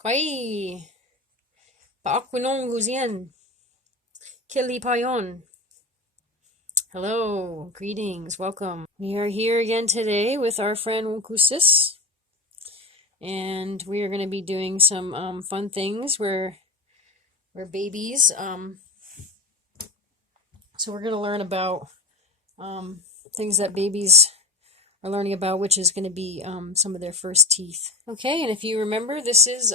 Kwai, Paakwinôgwzian Paiôn. Hello, greetings, welcome. We are here again today with our friend wôkwses, and we are going to be doing some fun things where we're babies. So we're going to learn about things that babies are learning about, which is going to be some of their first teeth. Okay, and if you remember, this is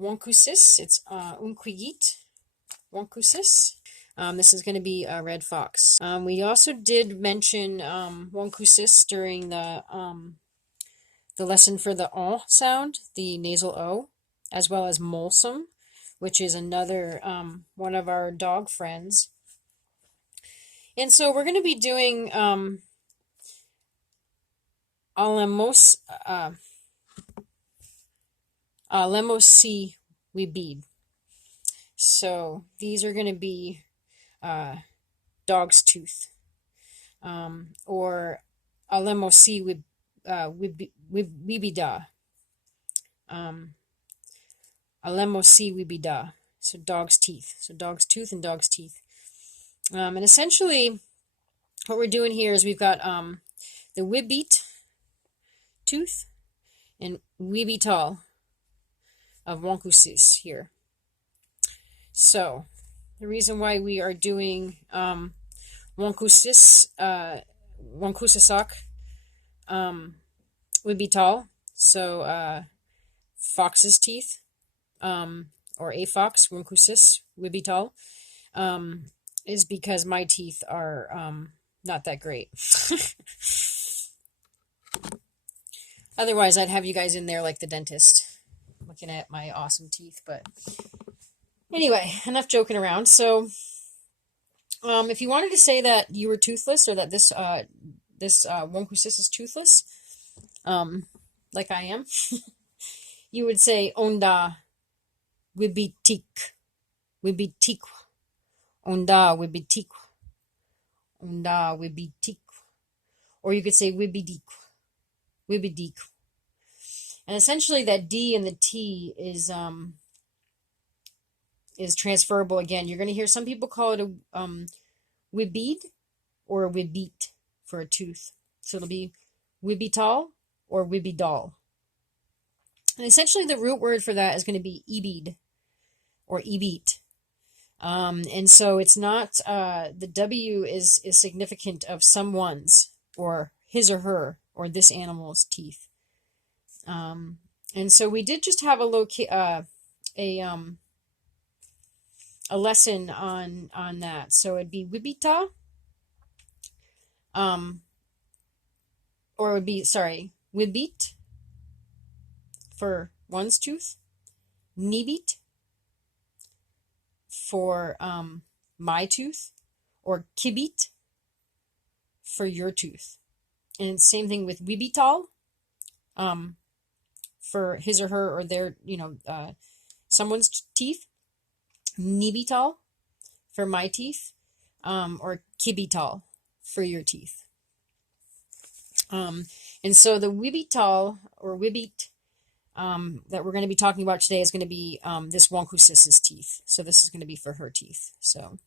wôkwses. It's unquigit wôkwses. This is going to be a red fox. We also did mention wôkwses during the lesson for the O sound, the nasal O, as well as molsum, which is another one of our dog friends. And so we're going to be doing Alnôbaôdwa Wibid. So these are going to be dog's tooth, or Alnôbaôdwa Wibidal. Alnôbaôdwa Wibidal. So dog's teeth. So dog's tooth and dog's teeth. And essentially, what we're doing here is we've got the Wibid tooth and Wibidal of wôkwses here. So the reason why we are doing wôkwses, wôkwsesak, Wibidal, so fox's teeth, or a fox, wôkwses, Wibidal, is because my teeth are not that great. Otherwise, I'd have you guys in there like the dentist, looking at my awesome teeth. But anyway, enough joking around. So, if you wanted to say that you were toothless, or that this wôkwses is toothless, like I am, you would say onda wibitik, wibitik, onda wibitik, onda wibitik, or you could say wibidik, wibidik. And essentially that D and the T is transferable again. You're going to hear some people call it a Wibid or a Wibid for a tooth. So it'll be Wibidal or Wibidal. And essentially the root word for that is going to be Ibid or Ibit. And so it's not, the W is significant of someone's, or his or her, or this animal's teeth. And so we did just have a lesson on that. So it'd be Wibita, or it would be, Wibit for one's tooth, Nibit for my tooth, or Kibit for your tooth. And same thing with Wibidal, for his or her or their, someone's teeth, Nibidal for my teeth, or Kibidal for your teeth. And so the Wibidal or Wibid that we're going to be talking about today is going to be this wôkwses' teeth. So this is going to be for her teeth. So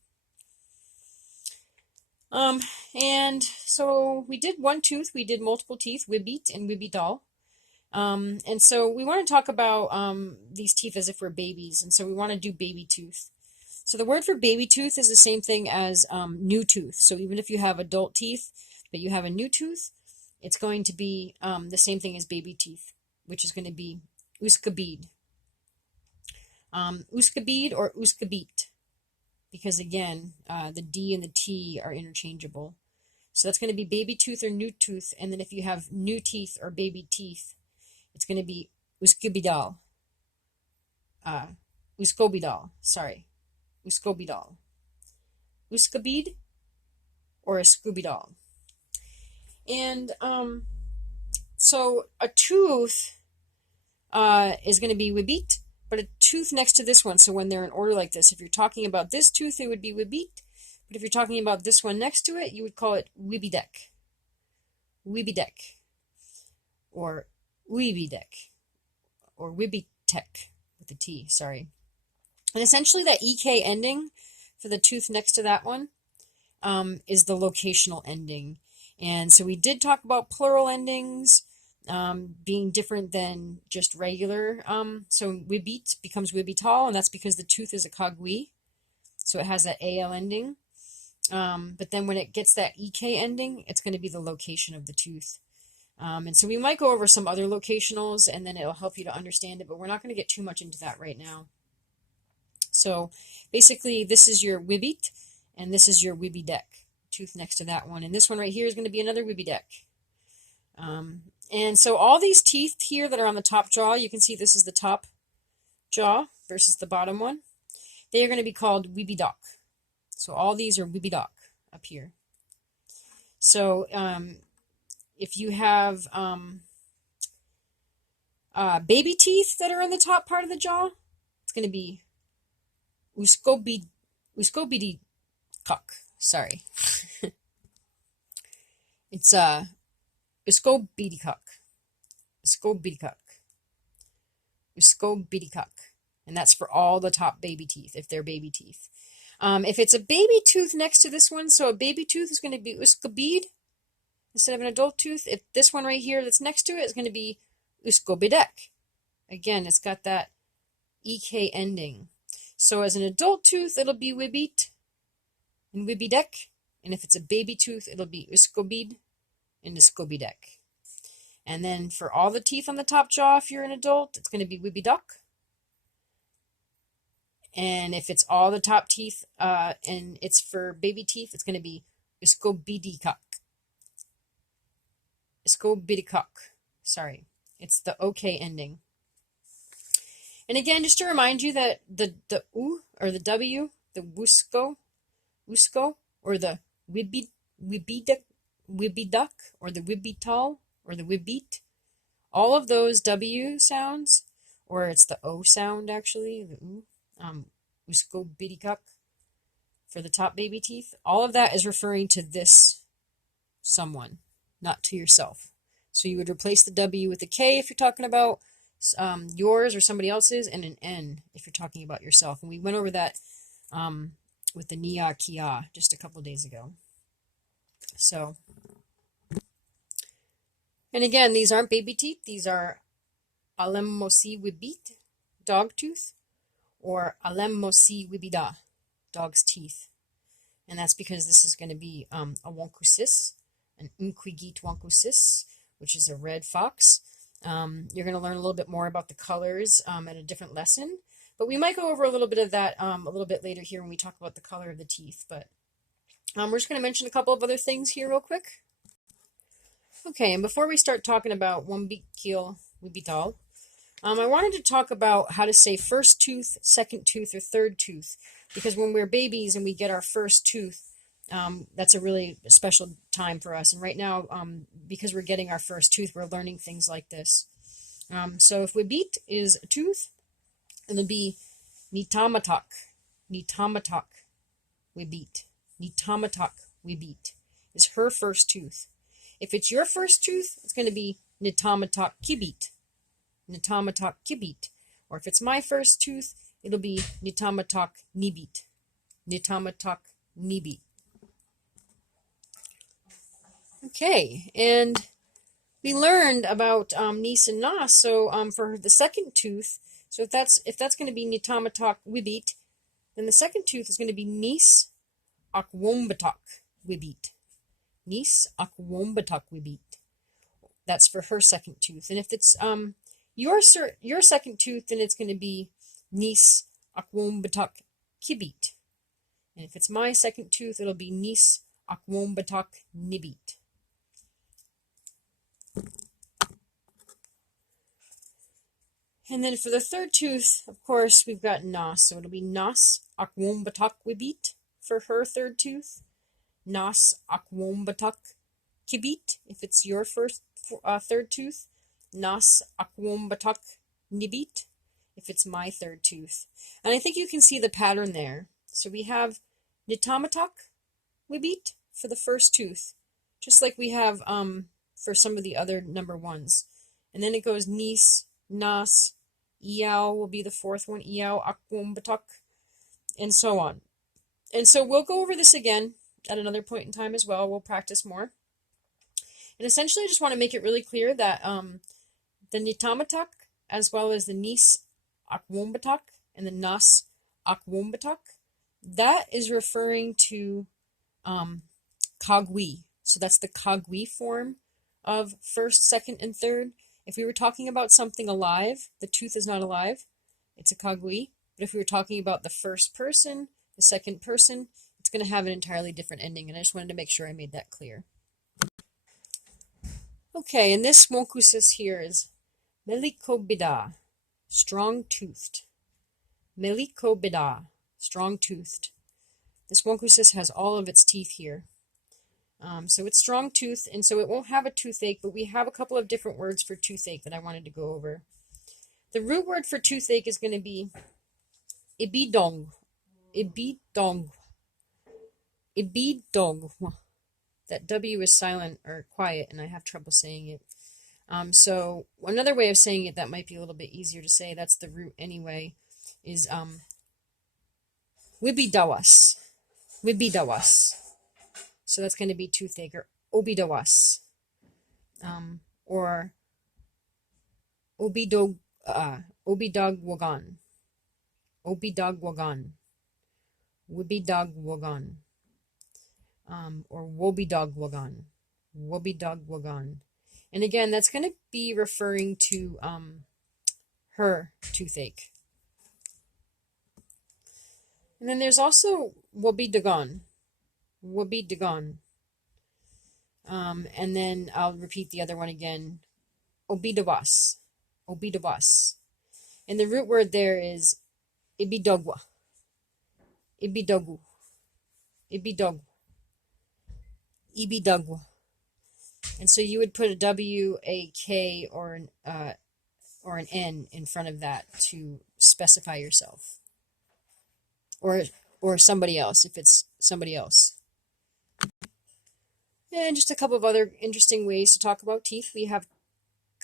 and so we did one tooth, we did multiple teeth, Wibid and Wibidal. And so we want to talk about these teeth as if we're babies, and so we want to do baby tooth. So the word for baby tooth is the same thing as new tooth. So even if you have adult teeth, but you have a new tooth, it's going to be the same thing as baby teeth, which is going to be Wskôbid. Wskôbid or Wskôbit, because again, the D and the T are interchangeable. So that's going to be baby tooth or new tooth, and then if you have new teeth or baby teeth, it's going to be Wskôbidal. Wskôbidal, Wskôbidal. Wskôbid or Wskôbidal. And so a tooth is going to be Wibid, but a tooth next to this one. So when they're in order like this, if you're talking about this tooth, it would be Wibid. But if you're talking about this one next to it, you would call it Wibidek. Wibidek. Or Wibidek. or Wibitek with a T, sorry. And essentially that EK ending for the tooth next to that one is the locational ending. And so we did talk about plural endings being different than just regular. So Wibid becomes Wibidal, and that's because the tooth is a K-wli. So it has that AL ending. But then when it gets that EK ending, it's going to be the location of the tooth. And so we might go over some other locationals, and then it'll help you to understand it, but we're not going to get too much into that right now. So basically, this is your Wibid, and this is your Wibidek, tooth next to that one. And this one right here is going to be another Wibidek. And so all these teeth here that are on the top jaw, you can see this is the top jaw versus the bottom one. They are going to be called Wibidok. So all these are Wibidok up here. So if you have baby teeth that are on the top part of the jaw, it's going to be Wskôbidal. Sorry. It's Wskôbidal. Wskôbidal. And that's for all the top baby teeth, if they're baby teeth. If it's a baby tooth next to this one, so a baby tooth is going to be Wskôbid instead of an adult tooth. If this one right here that's next to it is going to be Wskôbidek. Again, it's got that EK ending. So as an adult tooth, it'll be Wibid and Wibidek. And if it's a baby tooth, it'll be Wskôbid and Wskôbidek. And then for all the teeth on the top jaw, if you're an adult, it's going to be Wibidok. And if it's all the top teeth and it's for baby teeth, it's going to be Wskôbidal. Wskôbidal. Sorry, it's the OK ending. And again, just to remind you that the U or the W, the Wskô, or the Wibiduk, or the Wibidal, or the Wibid, all of those W sounds, or it's the O sound actually, the U, Wskôbidal, for the top baby teeth, all of that is referring to this someone, not to yourself. So you would replace the W with a K if you're talking about yours or somebody else's, and an N if you're talking about yourself. And we went over that with the Nia Kia just a couple days ago. So, and again, these aren't baby teeth. These are Wibid, dog tooth, or Wibida, dog's teeth. And that's because this is going to be a wôkwses, an wôkwses, which is a red fox. You're going to learn a little bit more about the colors at a different lesson, but we might go over a little bit of that a little bit later here when we talk about the color of the teeth. But we're just going to mention a couple of other things here real quick. Okay, and before we start talking about Wibidal, I wanted to talk about how to say first tooth, second tooth, or third tooth, because when we're babies and we get our first tooth, that's a really special time for us. And right now, because we're getting our first tooth, we're learning things like this. So if Wibid is a tooth, it'll be Nitamatak Wibid. Nitamatak Wibid is her first tooth. If it's your first tooth, it's going to be Nitamatak Kibit. Nitamatak Kibit. Or if it's my first tooth, it'll be Nitamatak Nibit. Nitamatak Nibit. Okay, and we learned about Nis and Nas. So for the second tooth, so if that's going to be Nitamatak Wibit, then the second tooth is going to be Nis Akwombatak Wibit. Nis Akwombatak Wibit. That's for her second tooth. And if it's your second tooth, then it's going to be Nis Akwombatak Kibit. And if it's my second tooth, it'll be Nis Akwombatak Nibit. And then for the third tooth, of course, we've got Nas. So it'll be Nas Akwombatak Wibit for her third tooth. Nas Akwombatak Kibit if it's your third tooth. Nas Akwombatak Nibit if it's my third tooth. And I think you can see the pattern there. So we have Nitamatak Wibit for the first tooth, just like we have for some of the other number ones. And then it goes Nis, Nas, Iao will be the fourth one. Iao akwumbatak, and so on. And so we'll go over this again at another point in time as well. We'll practice more. And essentially, I just want to make it really clear that the nitamatak, as well as the nis akwumbatak and the nas akwumbatak, that is referring to K-wli. So that's the K-wli form of first, second, and third. If we were talking about something alive, the tooth is not alive. It's a K-wli. But if we were talking about the first person, the second person, it's going to have an entirely different ending. And I just wanted to make sure I made that clear. Okay, and this wôkwses here is Wskôbidal, strong-toothed. Wskôbidal, strong-toothed. This wôkwses has all of its teeth here. So it's strong-toothed, and so it won't have a toothache, but we have a couple of different words for toothache that I wanted to go over. The root word for toothache is going to be ibidong. Ibidong. Ibidong. That W is silent or quiet, and I have trouble saying it. So another way of saying it that might be a little bit easier to say, that's the root anyway, is Wibidawas. Wibidawas. So that's going to be toothache, or obidawas. Or Obidogwawôgan. Obidogwawôgan. Wibidogwawôgan. Or Wobidogwawôgan. Wobidogwawôgan. And again, that's going to be referring to her toothache. And then there's also Wobidagon. Wobidagon. And then I'll repeat the other one again. Obidawas. Obidawas. And the root word there is ibidogwa. Ibidogu. Ibidogwa. Ibidogwa. And so you would put a W, a K, or an N in front of that to specify yourself. Or somebody else, if it's somebody else. And just a couple of other interesting ways to talk about teeth. We have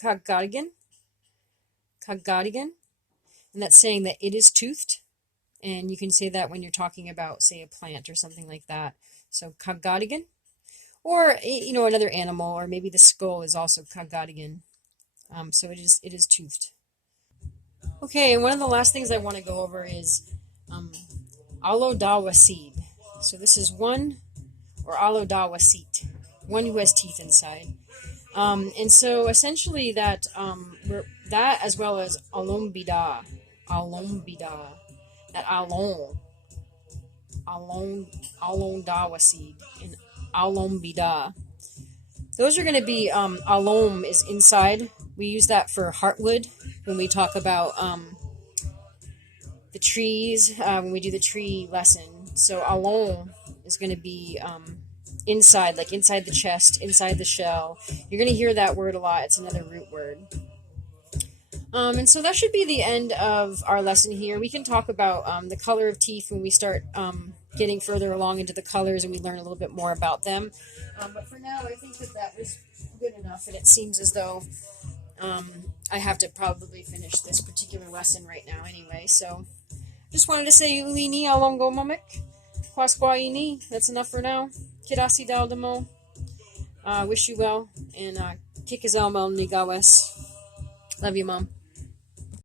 kagadigan. Kagadigan. And that's saying that it is toothed. And you can say that when you're talking about, say, a plant or something like that. So kagadigan. Or, another animal, or maybe the skull is also kagadigan. So it is toothed. Okay, and one of the last things I want to go over is Alnôbaôdwa. So this is one, or Alnôbaôdwa, one who has teeth inside. And so essentially that that as well as Alnôbaiwi, that Alnôbaôdwa, and Alnôbaiwi. Those are going to be alom is inside. We use that for heartwood when we talk about the trees, when we do the tree lesson. So alom is going to be inside, like inside the chest, inside the shell. You're going to hear that word a lot. It's another root word. And so that should be the end of our lesson here. We can talk about the color of teeth when we start getting further along into the colors and we learn a little bit more about them. But for now, I think that was good enough, and it seems as though I have to probably finish this particular lesson right now anyway. So just wanted to say ulini alongo momik, Kwasquaini. That's enough for now. Kirasi daldamo. Wish you well, and kikizalmal nigawes. Love you, Mom.